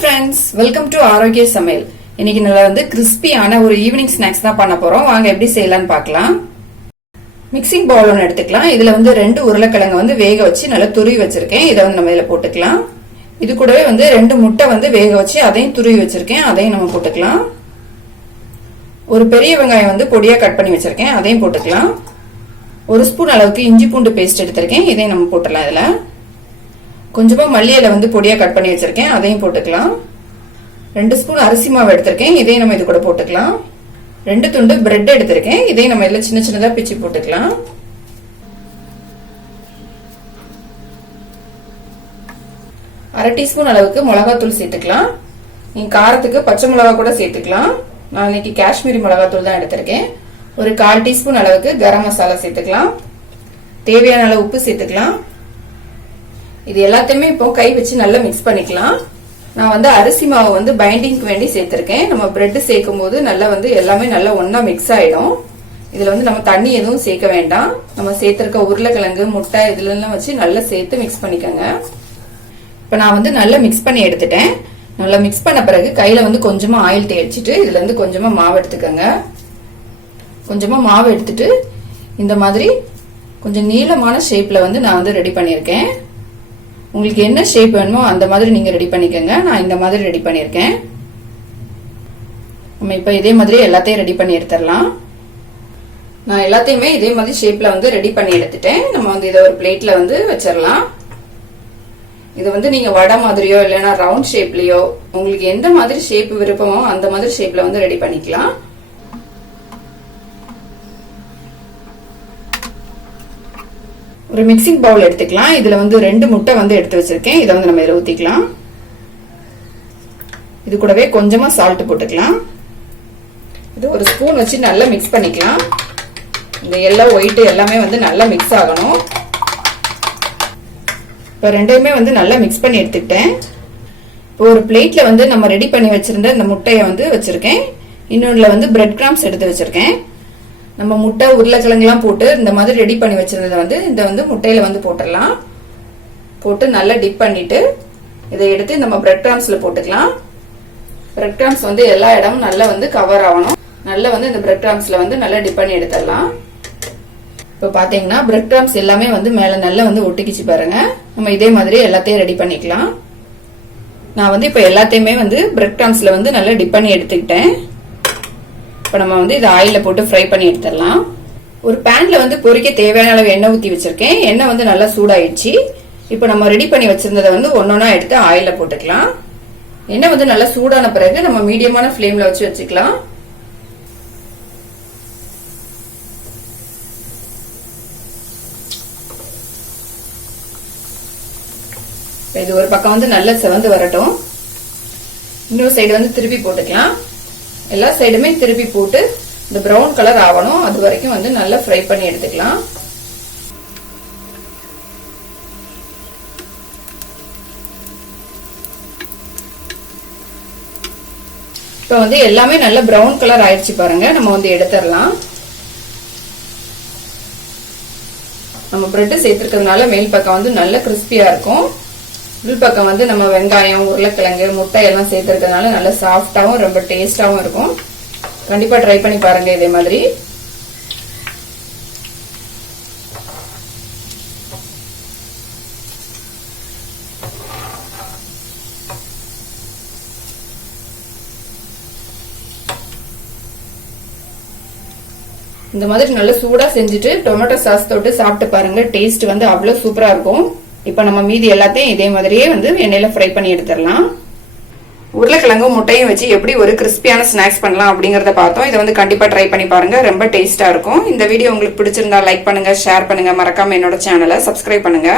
Friends, welcome to ஆரோக்கிய சமையல். இன்னைக்கு நல்லா கிறிஸ்பியான ஒரு ஈவினிங் ஸ்நாக்ஸ் தான் பண்ண போறோம். வாங்க எப்படி செய்யலாம்னு பார்க்கலாம். மிக்சிங் பவுல் ஒன்று எடுத்துக்கலாம். இதுல 2 உருளைக்கிழங்கு வேக வச்சு நல்லா துருவி வச்சிருக்கேன். இதை நம்ம இதுல போட்டுக்கலாம். இது கூடவே 2 முட்டை வேக வச்சு அதையும் துருவி வச்சிருக்கேன். அதையும் நம்ம போட்டுக்கலாம். ஒரு பெரிய வெங்காயம் பொடியா கட் பண்ணி வச்சிருக்கேன். அதையும் போட்டுக்கலாம். 1 ஸ்பூன் அளவுக்கு இஞ்சி பூண்டு பேஸ்ட் எடுத்திருக்கேன். இதையும் நம்ம போட்டுடலாம். இதுல கொஞ்சமா மல்லி இலை பொடியா கட் பண்ணி வச்சிருக்கேன். அதையும் போட்டுக்கலாம். 2 ஸ்பூன் அரிசி மாவு எடுத்திருக்கேன். இதையும் நம்ம இது கூட போட்டுக்கலாம். 2 துண்டு பிரெட் எடுத்திருக்கேன். இதையும் நம்ம இதுல சின்ன சின்னதா பிச்சு போட்டுக்கலாம். அரை டீஸ்பூன் அளவுக்கு மிளகாத்தூள் சேர்த்துக்கலாம். நீங்க காரத்துக்கு பச்சை மிளகா கூட சேர்த்துக்கலாம். நான் இன்னைக்கு காஷ்மீரி மிளகாத்தூள் தான் எடுத்திருக்கேன். ஒரு 1/4 டீஸ்பூன் அளவுக்கு கரம் மசாலா சேர்த்துக்கலாம். தேவையான அளவு உப்பு சேர்த்துக்கலாம். இது எல்லாத்தையுமே இப்போ கை வச்சு நல்லா மிக்ஸ் பண்ணிக்கலாம். நான் அரிசி மாவு பைண்டிங்க்கு வேண்டி சேர்த்திருக்கேன். நம்ம பிரெட் சேர்க்கும் போது நல்லா எல்லாமே நல்லா ஒன்னா மிக்ஸ் ஆயிடும். இதுல நம்ம தண்ணி எதுவும் சேர்க்க வேண்டாம். நம்ம சேர்த்திருக்க உருளைக்கிழங்கு முட்டை இதுல எல்லாம் வச்சு நல்லா சேர்த்து மிக்ஸ் பண்ணிக்கோங்க. இப்ப நான் நல்லா மிக்ஸ் பண்ணி எடுத்துட்டேன். நல்லா மிக்ஸ் பண்ண பிறகு கையில கொஞ்சமா ஆயில் தேய்ச்சிட்டு இதுல கொஞ்சமா மாவு எடுத்துக்கோங்க. கொஞ்சமா மாவு எடுத்துட்டு இந்த மாதிரி கொஞ்சம் நீளமான ஷேப்ல நான் ரெடி பண்ணிருக்கேன். உங்களுக்கு என்ன ஷேப் வேணுமோ அந்த மாதிரி நீங்க ரெடி பண்ணிக்கோங்க. நான் இந்த மாதிரி ரெடி பண்ணிருக்கேன். நம்ம இப்ப இதே மாதிரி எல்லாத்தையும் ரெடி பண்ணி எடுத்துடலாம். நான் எல்லாத்தையுமே இதே மாதிரி ஷேப்ல ரெடி பண்ணி எடுத்துட்டேன். நம்ம இதை ஒரு பிளேட்ல வச்சிடலாம். இது நீங்க வடை மாதிரியோ இல்லைன்னா ரவுண்ட் ஷேப்லயோ உங்களுக்கு எந்த மாதிரி ஷேப் விருப்பமோ அந்த மாதிரி ஷேப்ல ரெடி பண்ணிக்கலாம். ஒரு மிக்சிங் பவுல் எடுத்துக்கலாம். இதுல 2 முட்டை எடுத்து வச்சிருக்கேன். இதை நம்ம இதுல ஊத்திக்கலாம். இது கூடவே கொஞ்சமா சால்ட் போட்டுக்கலாம். இது ஒரு ஸ்பூன் வச்சு நல்லா மிக்ஸ் பண்ணிக்கலாம். இந்த எல்லோ ஒயிட் எல்லாமே நல்லா மிக்ஸ் ஆகணும். இப்ப ரெண்டையுமே நல்லா மிக்ஸ் பண்ணி எடுத்துக்கிட்டேன். இப்போ ஒரு பிளேட்ல நம்ம ரெடி பண்ணி வச்சிருந்த இந்த முட்டையை வச்சிருக்கேன். இன்னொன்னுல பிரெட் கிராம்ஸ் எடுத்து வச்சிருக்கேன். நம்ம முட்டை உருளைக்கிழங்கு எல்லாம் போட்டு இந்த மாதிரி ரெடி பண்ணி வச்சிருந்ததை இந்த முட்டையில போட்டுடலாம். போட்டு நல்லா டிப் பண்ணிட்டு இதை எடுத்து நம்ம பிரெட் கிராம்ஸ்ல போட்டுக்கலாம். பிரெட் கிராம்ஸ் எல்லா இடமும் நல்லா கவர் ஆகணும். நல்லா இந்த பிரெட் கிராம்ஸ்ல நல்லா டிப் பண்ணி எடுத்துடலாம். இப்ப பாத்தீங்கன்னா பிரெட் கிராம்ஸ் எல்லாமே மேல நல்லா ஒட்டிக்கிச்சு பாருங்க. நம்ம இதே மாதிரி எல்லாத்தையும் ரெடி பண்ணிக்கலாம். நான் இப்ப எல்லாத்தையுமே பிரெட் கிராம்ஸ்ல நல்லா டிப் பண்ணி எடுத்துக்கிட்டேன். இப்ப நம்ம இதை ஆயில போட்டு ஃப்ரை பண்ணி எடுத்துடலாம். ஒரு பேன்ல பொரிக்க தேவையான அளவு எண்ணெய் ஊத்தி வச்சிருக்கேன். எண்ணெய் நல்லா சூடாயிடுச்சு. இப்ப நம்ம ரெடி பண்ணி வச்சிருந்ததை ஒன்னொன்னா எடுத்து ஆயில போட்டுக்கலாம். எண்ணெய் நல்லா சூடான பிறகு நம்ம மீடியமான ஃப்ளேம்ல வச்சுக்கலாம். இது ஒரு பக்கம் நல்லா செவந்து வரட்டும். இன்னொரு சைடு திருப்பி போட்டுக்கலாம். எல்லா சைடுமே திருப்பி போட்டு இந்த பிரவுன் கலர் ஆகணும். அது வரைக்கும் நல்லா ஃப்ரை பண்ணி எடுத்துக்கலாம். இப்ப எல்லாமே நல்லா பிரவுன் கலர் ஆயிடுச்சு பாருங்க. நம்ம எடுத்துடலாம். நம்ம பிரெட் சேர்த்திருக்கிறதுனால மேல் பக்கம் நல்ல கிறிஸ்பியா இருக்கும். உள் பக்கம் நம்ம வெங்காயம் உருளைக்கிழங்கு முட்டை எல்லாம் சேர்த்திருக்கிறதுனால நல்ல சாஃப்டாவும் ரொம்ப டேஸ்டாவும் இருக்கும். கண்டிப்பா ட்ரை பண்ணி பாருங்க இதே மாதிரி. இந்த மாதிரி நல்ல சூடா செஞ்சுட்டு டொமேட்டோ சாஸ் தொட்டு சாப்பிட்டு பாருங்க. டேஸ்ட் அவ்வளவு சூப்பரா இருக்கும். இப்ப நம்ம மீதி எல்லாத்தையும் இதே மாதிரியே எண்ணெயில ஃப்ரை பண்ணி எடுத்துடலாம். உருளைக்கிழங்கும் முட்டையும் வச்சு எப்படி ஒரு கிறிஸ்பியான ஸ்நாக்ஸ் பண்ணலாம் அப்படிங்கறத பார்த்தோம். இதை கண்டிப்பா ட்ரை பண்ணி பாருங்க. ரொம்ப டேஸ்டா இருக்கும். இந்த வீடியோ உங்களுக்கு பிடிச்சிருந்தா லைக் பண்ணுங்க, ஷேர் பண்ணுங்க. மறக்காம என்னோட சேனலை சப்ஸ்கிரைப் பண்ணுங்க.